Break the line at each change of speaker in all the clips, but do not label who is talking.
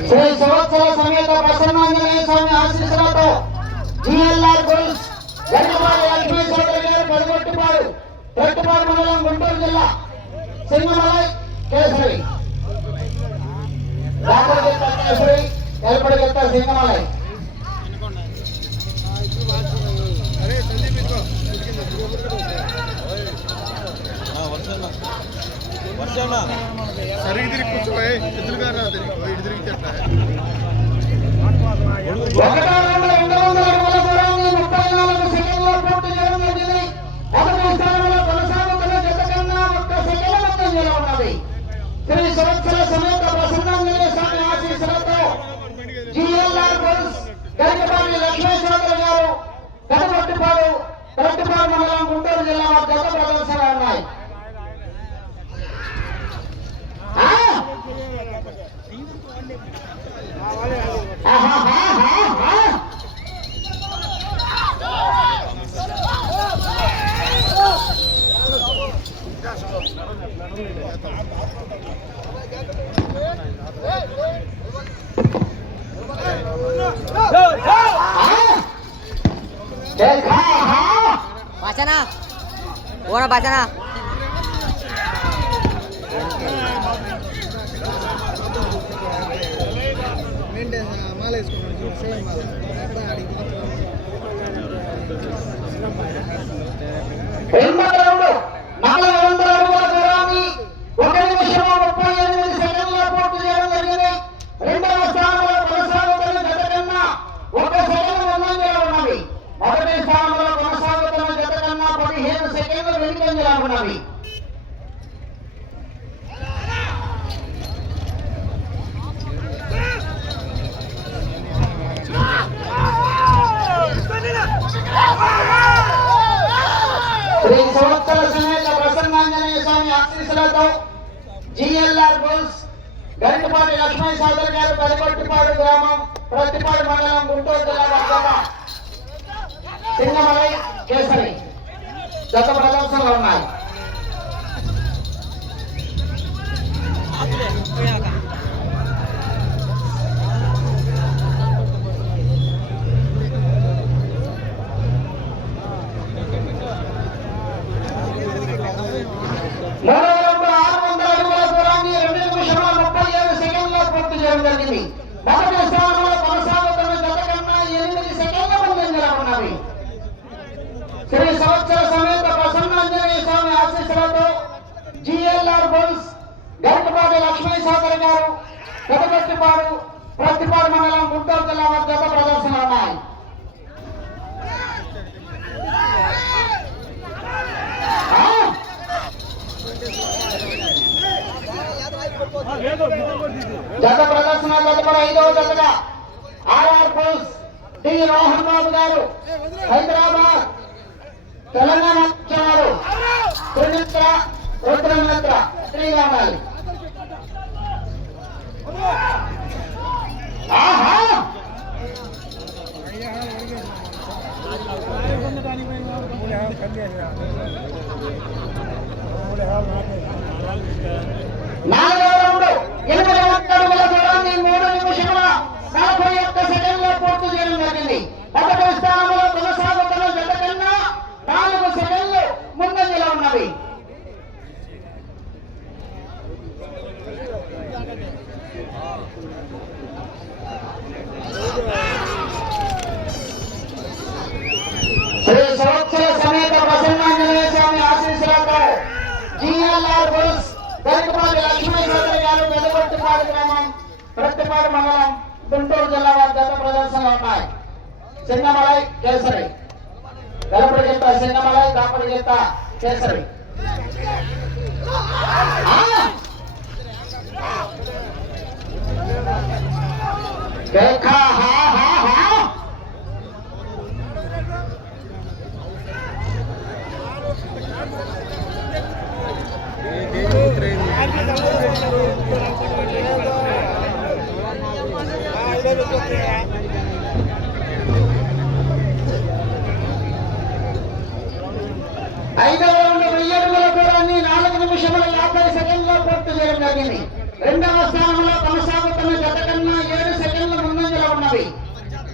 శ్రీ సంవత్సర సమేత ప్రసన్నాంజనేయ స్వామి ఆశీస్సులతో జిఎల్ఆర్ గోల్స్ గంటపాడు గారు పెట్టుపాడు మండలం గుంటూరు జిల్లా సింగమలై కేసరి. రాపడిగెత్త కేసరి ఎల్పడిగెత్త సింగమలై.
సరిగి తిరిగి కూర్చోపోయి ఎదురుగా తిరిగి ఇటు తిరిగి
বাঁচানা ওরা বাঁচানা
మాల వేసుకున్నాడు సేమ్ మాల
ఎనభై రెండు నాలుగు వెనుకంజలో శ్రీ సంవత్సర సమేత ప్రసన్నాంజనేయ స్వామి ఆశీస్సులతో జిఎల్ఆర్ బోల్స్ గరికపాటి లక్ష్మణ్ సాగర్ గారు పెదకొట్టిపాడు గ్రామం ప్రతిపాడు మండలం గుంటూరు జిల్లా సింగమలై కేసరి. గత ప్రదర్శనలు ఉన్నాయి. 不要打。ఐదవ జతగా RR bulls D Rohan Babu garu Hyderabad Telangana వచ్చేవారు త్రినేత్ర రుద్రనేత్ర శ్రీరామాలి ఆహా! నాలుగవ రౌండ్ ఎనిమిది ఒక్క అడుగుల దూరాన్ని మూడు నిమిషముల నలభై ఒక్క సెకండ్లో పూర్తి చేయడం జరిగింది మొదటి స్థానంలో కొనసాగుతున్న జత కన్నా నాలుగు సెకండ్లు ముందంజలో ఉన్నవి శ్రీ సంవత్సర సమేత ప్రసన్నాంజనేయ స్వామి ఆశీస్సులతో జిఎల్ఆర్ బుల్స్ గరికపాటి లక్ష్మీ చౌదరి గారు పెదగొట్టిపాడు గ్రామం ప్రతిపాడు మండలం గుంటూరు జిల్లా వారి గత ప్రదర్శనలు ఉన్నాయి సింగమలై కేసరి వెలపడి గీత సింగమలై దాపడి గీత కేసరి ఆ! देखा हा हा हा ఐదవ రౌండ్ జరిగింది రెండవ స్థానంలో కొనసాగుతున్న జత కన్నా ఏడు సెకండ్ల ముందంజలో ఉన్నవి.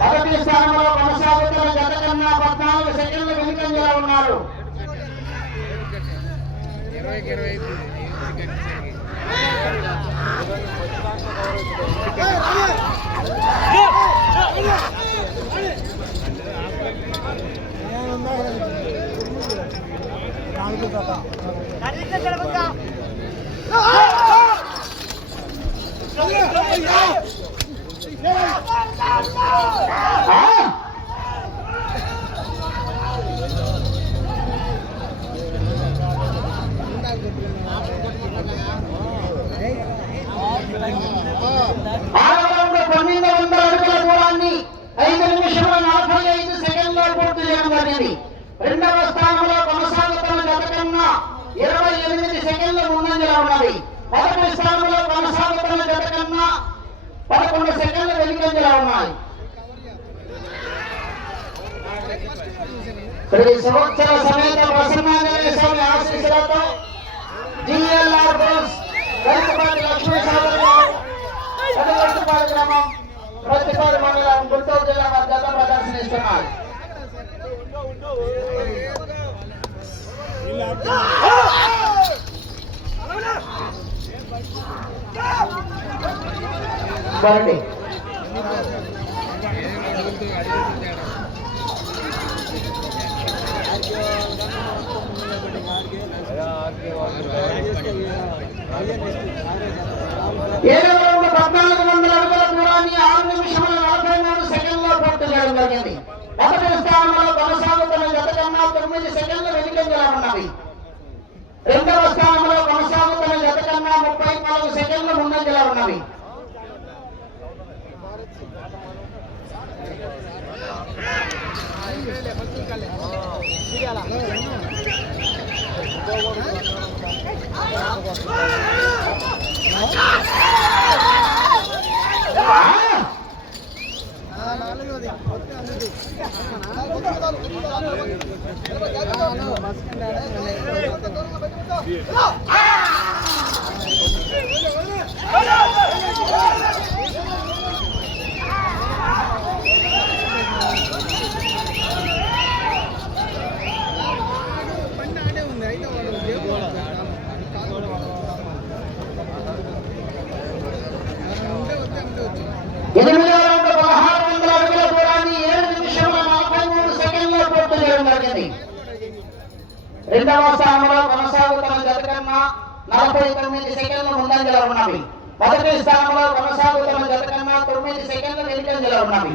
మొదటి స్థానంలో కొనసాగుతున్న జత కన్నా పద్నాలుగు సెకండ్ల వెనుకంజలో ఉన్నారు.
ఇరవైకి ఇరవై
ఆ? ఆరవ రౌండ్ పన్నెండు వందల అడుగుల దూరాన్ని ఐదు నిమిషముల నలభై ఐదు సెకండ్లో పూర్తి చేయడం జరిగింది రెండవ స్థానంలో కొనసాగుతున్న జత కన్నా ఇరవై ఎనిమిది సెకండ్ల ముందంజలో ఉన్నది మొదటి స్థానంలో కొనసాగుతున్న జత కన్నా పదకొండు సెకండ్ల వెనుకంజలో ఉన్నాయి శ్రీ సంవత్సర సమేత ప్రసన్నాంజనేయ స్వామి ఆశీస్సులతో జిఎల్ఆర్ బోస్ గరికపాటి లక్ష్మీ సాగర్ గ్రామం ప్రతిపాడు మండలం గుంటూరు జిల్లా వారి గత ప్రదర్శనిస్తున్నారు రండి ఏడు పద్నాలుగు వందల అడుగుల దూరాన్ని ఆరు నిమిషముల నలభై మూడు సెకండ్లో పూర్తి చేయడం జరిగింది మొదటి స్థానంలో కొనసాగుతున్న గత కన్నా తొమ్మిది సెకండ్లు వెనుకంగా ఉన్నవి రెండవ స్థానంలో కొనసాగుతున్న గత కన్నా ముప్పై నాలుగు సెకండ్లు ముందంజలా ఉన్నవి ఆ!
బండి ఆడే ఉంది అయితే వాడు
ఉన్నవి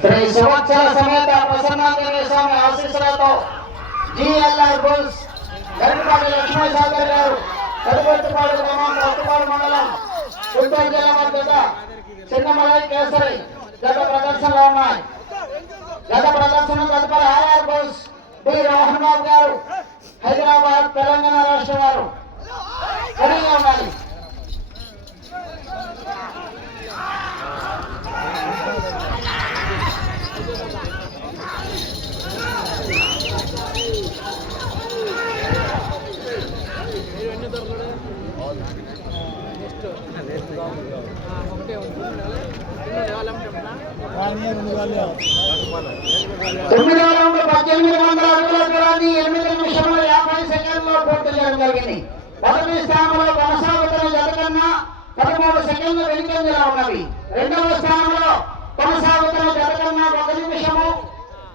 శ్రీ సమేత స్వామి ఆశీస్సులతో జిఎల్ఆర్ బుల్స్ లక్ష్మీ సాగర్ గారు గ్రామం కొత్తపాడు మండలం గుంటూరు జిల్లా చిన్నమలై కేసరి గత ప్రదర్శనలో ఉన్నాయి. గత ప్రదర్శన తదుపరి RR bulls B Rohan Babu garu Hyderabad Telangana రాష్ట్ర వారు. ఉన్నాయి ఉండాలి తొమ్మిదవ పద్దెనిమిది వందల అడుగుల దూరాన్ని ఎనిమిది నిమిషముల యాభై సెకండ్లో పూర్తి చేయడం జరిగింది మొదటి స్థానంలో కొనసాగుతున్న జత పదమూడు సెకండ్లు వెనుకంజలో ఉన్నవి రెండవ స్థానంలో కొనసాగుతున్న జత ఒక నిమిషము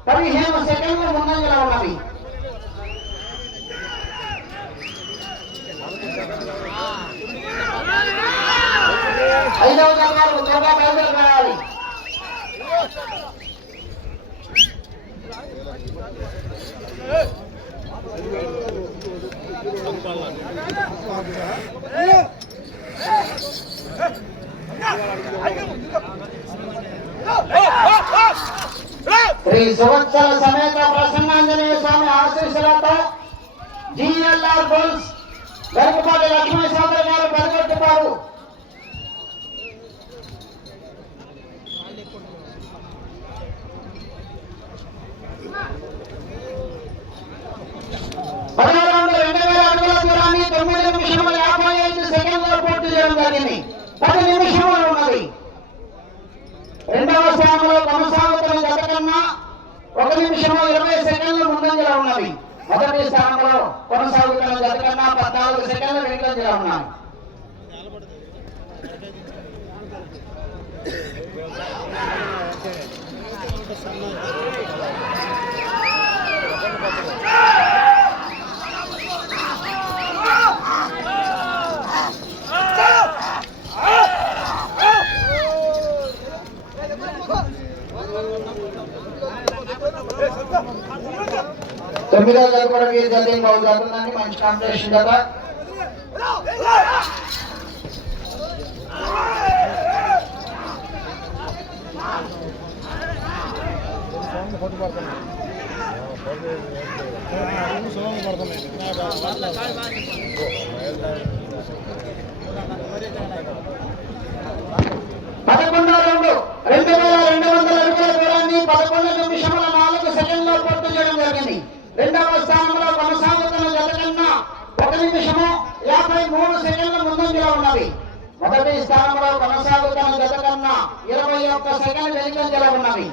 పదిహేను సెకండ్లు ముందంజలో ఉన్నవి ఐదవ జత త్వరగా బయలుదేరి రావాలి శ్రీ సంవత్సర సమేత ప్రసన్నాంజనేయ స్వామి ఆశీస్సులతో జిఎల్ఆర్ బుల్స్ గరికపాటి లక్ష్మీ సాగర్ గారు పెరగొట్టుపారు తొమ్మిది నిమిషముల యాభై ఐదు సెకండ్లో పూర్తి చేయడం జరిగింది పది నిమిషములు ఉన్నది రెండవ స్థానంలో కొనసాగుతున్న గత కన్నా ఒక నిమిషము ఇరవై సెకండ్లు ముందంజలో ఉన్నవి మొదటి స్థానంలో కొనసాగుతున్న జత కన్నా పద్నాలుగు సెకండ్లు వెనుకంజలో ఉన్నాయి తొమ్మిదో జత కూడా వీరి జత ఇంకా మంచి కాంపిటీషన్ జత పదకొండు రెండు. రెండు వేల రెండు వందల అడుగుల దూరాన్ని పదకొండు నిమిషముల నాలుగు సెకండ్లో పూర్తి చేయడం జరిగింది. రెండవ స్థానంలో కొనసాగుతున్న జత కన్నా ఒక నిమిషము యాభై మూడు సెకండ్ల ముందంజలో ఉన్నవి మొదటి స్థానంలో కొనసాగుతున్న జత కన్నా ఇరవై ఒక్క సెకండ్ వెనుకంజలో ఉన్నది.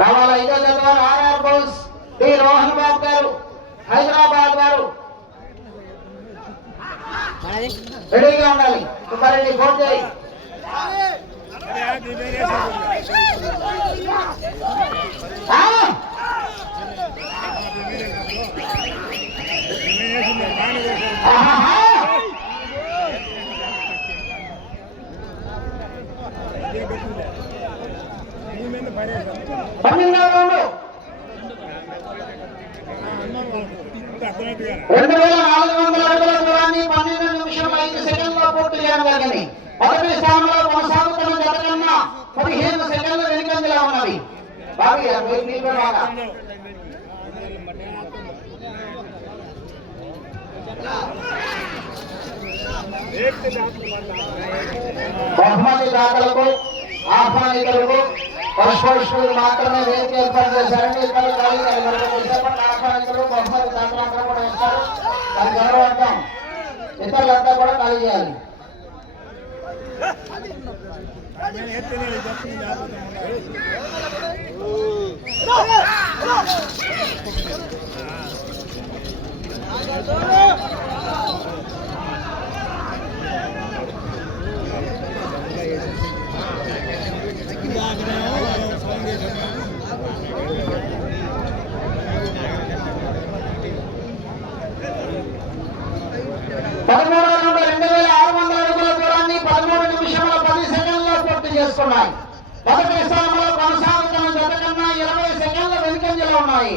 రావాల ఐదో జత వారు RR bulls D Rohan Babu garu Hyderabad వారు
మనది
రెడీగా ఉండాలి సుబ్బారెడ్డి ఫోన్ చేయి బహుమతి దాతలకు ఆహ్వానితులకు పుష్పరుషులు మాత్రమే వేదిక ఏర్పాటు చేశారండి ఇక్కడ ఖాళీ చేసేపటి ఆహ్వానితులు బహుమతి దాతలందరూ కూడా ఇస్తారు దాని గౌరవార్థం ఇతరులంతా కూడా ఖాళీ చేయాలి పదమూడు నుండి రెండు వేల ఆరు వందల అడుగుల దూరాన్ని పదమూడు నిమిషముల పది సెకండ్లో పూర్తి చేసుకున్నాయి మొదటి స్థానంలో కొనసాగుతున్న జత కన్నా ఇరవై సెకండ్ల వెనుకంజలో ఉన్నాయి.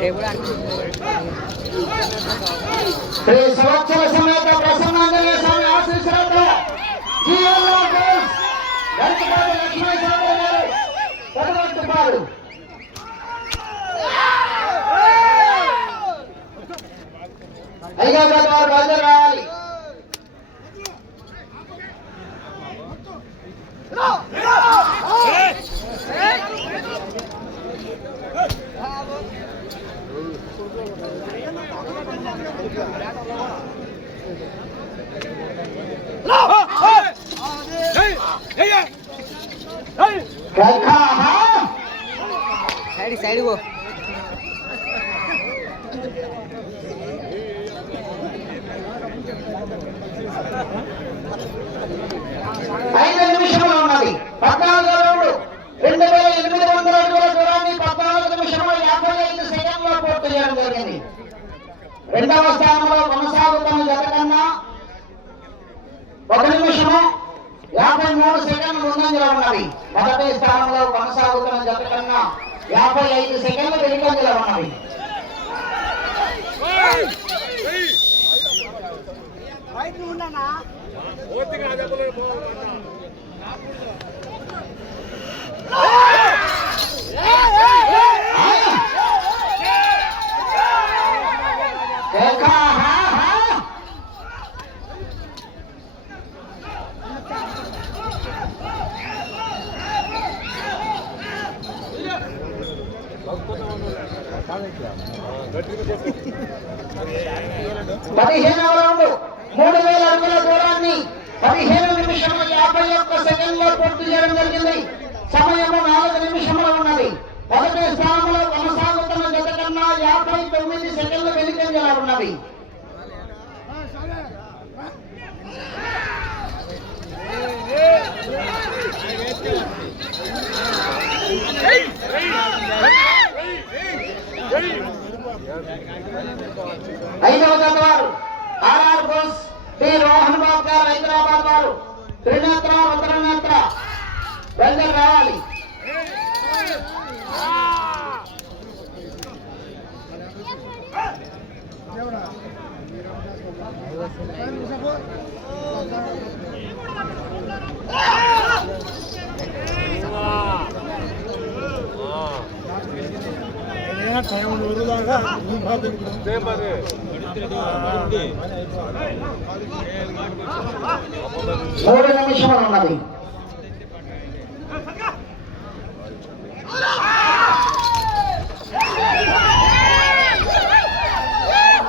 శ్రీ సంవత్సర సమేత ప్రసన్నాంజనేయ స్వామి ఆశీస్సులతో లక్ష్మీ స్వామి గారు బయలుదేరి రావాలి కైఖాహా
సైడ్ సైడ్ గో
ఐదు నిమిషములు ఉన్నది పద్నాలుగు రెండవ స్థానంలో కొనసాగుతున్న జత కన్నా ఒక నిమిషము యాభై మూడు సెకండ్లు ముందంజలో ఉన్నవి. మొదటి స్థానంలో కొనసాగుతున్న జత కన్నా యాభై ఐదు సెకండ్లు వెనుకంజలో ఉన్నవి. కేక, É, Boca! ఐదవ జత వారు RR bulls T Rohan Babu garu Hyderabad వారు. త్రినేత్ర ఉత్తరనేత్ర బయలుదేరి రావాలి. మూడు నిమిషములు ఉన్నది.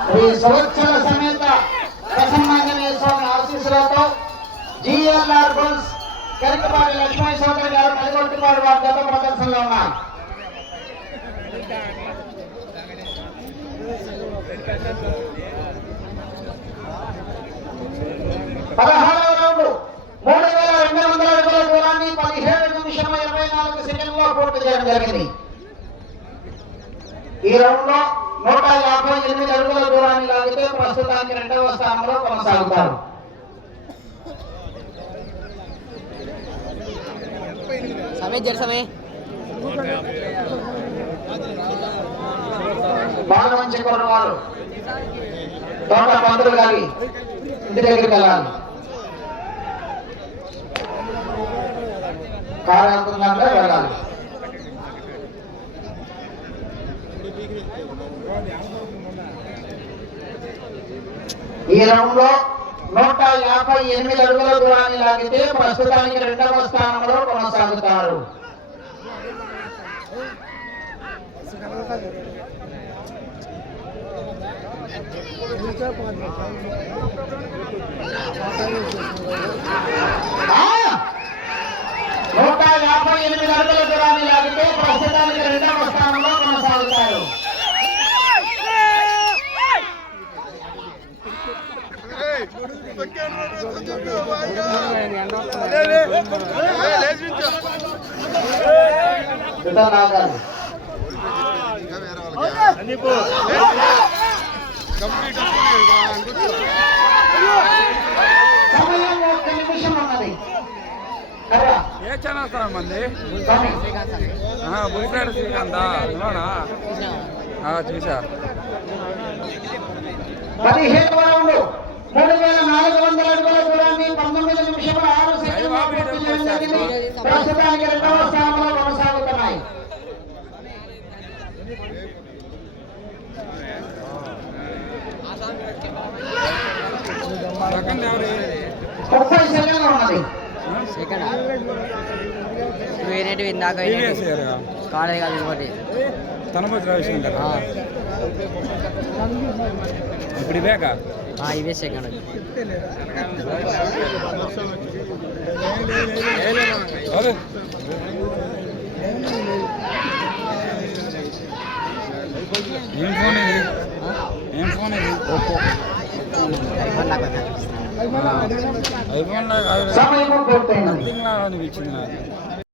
శ్రీ సంవత్సర సమేత ప్రసన్నాంజనేయ స్వామి ఆశీస్సులతో జిఎల్ఆర్ గోల్స్ కెరకపాటి లక్ష్మీ సోదరి గారు పదిగొట్టుకోవడం వారి గత ప్రదర్శనలో ఉన్నారు. పదహారవ రౌండ్. మూడు వేల ఎనిమిది వందల అడుగుల దూరాన్ని పదిహేడు నిమిషం ఇరవై నాలుగు సెకండ్లో పూర్తి చేయడం జరిగింది. ఈ రౌండ్లో నూట యాభై ఎనిమిది అడుగుల దూరాన్ని లాగితే ప్రస్తుతానికి రెండవ స్థానంలో కొనసాగుతారు.
సమయ జర సమయ
బాగా మంచి వారు తోట పంతులు కానీ ఇంటి దగ్గరికి వెళ్ళాలి. కార్యక్రమంగా వెళ్ళాలి. ఈ రౌండ్లో నూట యాభై ఎనిమిది అడుగుల దూరాన్ని లాగితే ప్రస్తుతానికి రెండవ స్థానంలో కొనసాగుతారు. నూట యాభై ఎనిమిది అడుగుల దూరాన్ని లాగితే ప్రస్తుతానికి రెండవ స్థానంలో కొనసాగుతారు ఆగాలి సమయం ఒక్క నిమిషం ఉన్నది
ఏ ఛానల్ సార్ మంది. బులిపేట శ్రీకాంత్? అవునా చూసా.
పదిహేను రౌండ్ మూడు వేల నాలుగు వందల అడుగుల దూరాన్ని పంతొమ్మిది నిమిషముల ఆరు జరిగింది. ప్రస్తుతానికి రెండవ స్థానంలో ముప్పై సెకండ్లు ఉన్నది
సెకండ్ ఇందాక కాలేదు కాదు ఇంకోటి
ఇప్పుడు ఇవేక
ఆ, ఇవే సెకండ్
ఏం ఫోన్ ఇది? ఏం ఫోన్ ఇది?
సమయం పూర్తయినది